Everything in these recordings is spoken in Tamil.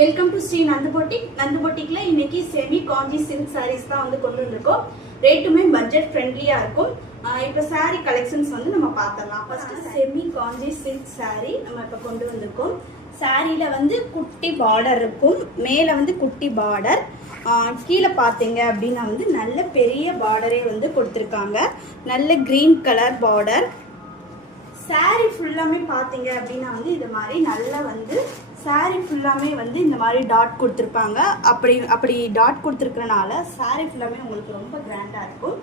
Welcome to Shri Nandu boutique. Nandu பொட்டிக்ல இன்னைக்கு செமி காஞ்சி சில்க் சாரீஸ் தான் வந்து கொண்டு வந்திருக்கோம். ரேட்டுமே பட்ஜெட் ஃப்ரெண்ட்லியா இருக்கும். இப்போ சாரீ கலெக்ஷன்ஸ் வந்து நம்ம பார்த்தலாம். ஃபர்ஸ்ட் செமி காஞ்சி சில்க் சாரீ நம்ம இப்போ கொண்டு வந்திருக்கோம். சாரீல வந்து குட்டி பார்டர் இருக்கும், மேல வந்து குட்டி பார்டர், கீழே பார்த்தீங்க அப்படின்னா வந்து நல்ல பெரிய பார்டரே வந்து கொடுத்துருக்காங்க. நல்ல கிரீன் கலர் பார்டர். சாரீ ஃபுல்லாமே பார்த்தீங்க அப்படின்னா வந்து இது மாதிரி நல்லா வந்து சாரீ ஃபுல்லாமே வந்து இந்த மாதிரி டாட் கொடுத்துருப்பாங்க. அப்படி டாட் கொடுத்துருக்கறனால சாரீ ஃபுல்லாமே உங்களுக்கு ரொம்ப கிராண்டாக இருக்கும்.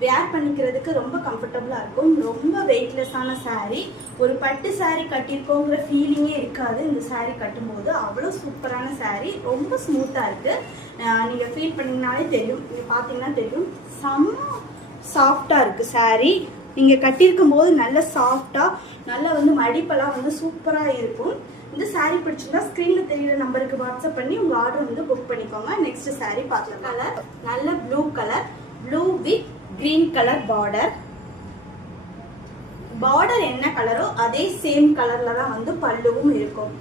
வேர் பண்ணிக்கிறதுக்கு ரொம்ப கம்ஃபர்டபுளாக இருக்கும். ரொம்ப வெயிட்லெஸ்ஸான சாரீ. ஒரு பட்டு சாரீ கட்டியிருக்கோங்கிற ஃபீலிங்கே இருக்காது. இந்த சாரீ கட்டும்போது அவ்வளோ சூப்பரான சாரீ, ரொம்ப ஸ்மூத்தாக இருக்குது. நீங்கள் ஃபீல் பண்ணிங்கனாலே தெரியும், நீங்கள் பார்த்தீங்கன்னா தெரியும், செம்ம சாஃப்டாக இருக்குது சாரீ. நீங்கள் கட்டியிருக்கும் போது நல்ல சாஃப்டாக, நல்லா வந்து மடிப்பெல்லாம் வந்து சூப்பராக இருக்கும். இந்த சாரீ பிடிச்சிருந்தா ஸ்க்ரீனில் தெரியுற நம்பருக்கு வாட்ஸ்அப் பண்ணி உங்கள் ஆர்டர் வந்து புக் பண்ணிக்கோங்க. நெக்ஸ்ட் சாரீ பார்க்கலாம். கலர் நல்ல blue colour, blue with green colour border. Border என்ன கலரோ அதே சேம் கலரில் தான் வந்து பல்லுவும் இருக்கும்.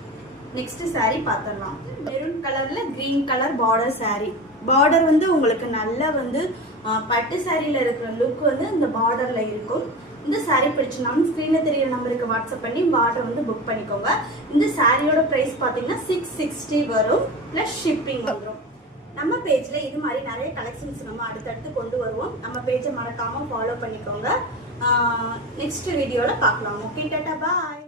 நெக்ஸ்ட் சாரீ பார்த்துடலாம். மெரூன் கலரில் green colour border sari. Border வந்து உங்களுக்கு நல்லா வந்து பட்டு சாரியில் இருக்கிற லுக் வந்து இந்த பார்டரில் இருக்கும். இந்த சாரீ பிடிச்சினாலும் ஸ்க்ரீனில் தெரியிற நம்பருக்கு வாட்ஸ்அப் பண்ணி உங்கள் ஆர்டர் வந்து புக் பண்ணிக்கோங்க. இந்த சாரியோட ப்ரைஸ் பார்த்தீங்கன்னா 660 வரும், ப்ளஸ் ஷிப்பிங் வந்துடும். நம்ம பேஜில் இது மாதிரி நிறைய கலெக்ஷன்ஸ் நம்ம அடுத்தடுத்து கொண்டு வருவோம். நம்ம பேஜை மறக்காமல் ஃபாலோ பண்ணிக்கோங்க. நெக்ஸ்ட் வீடியோவில் பார்க்கலாம். ஓகே, டாடா, பாய்.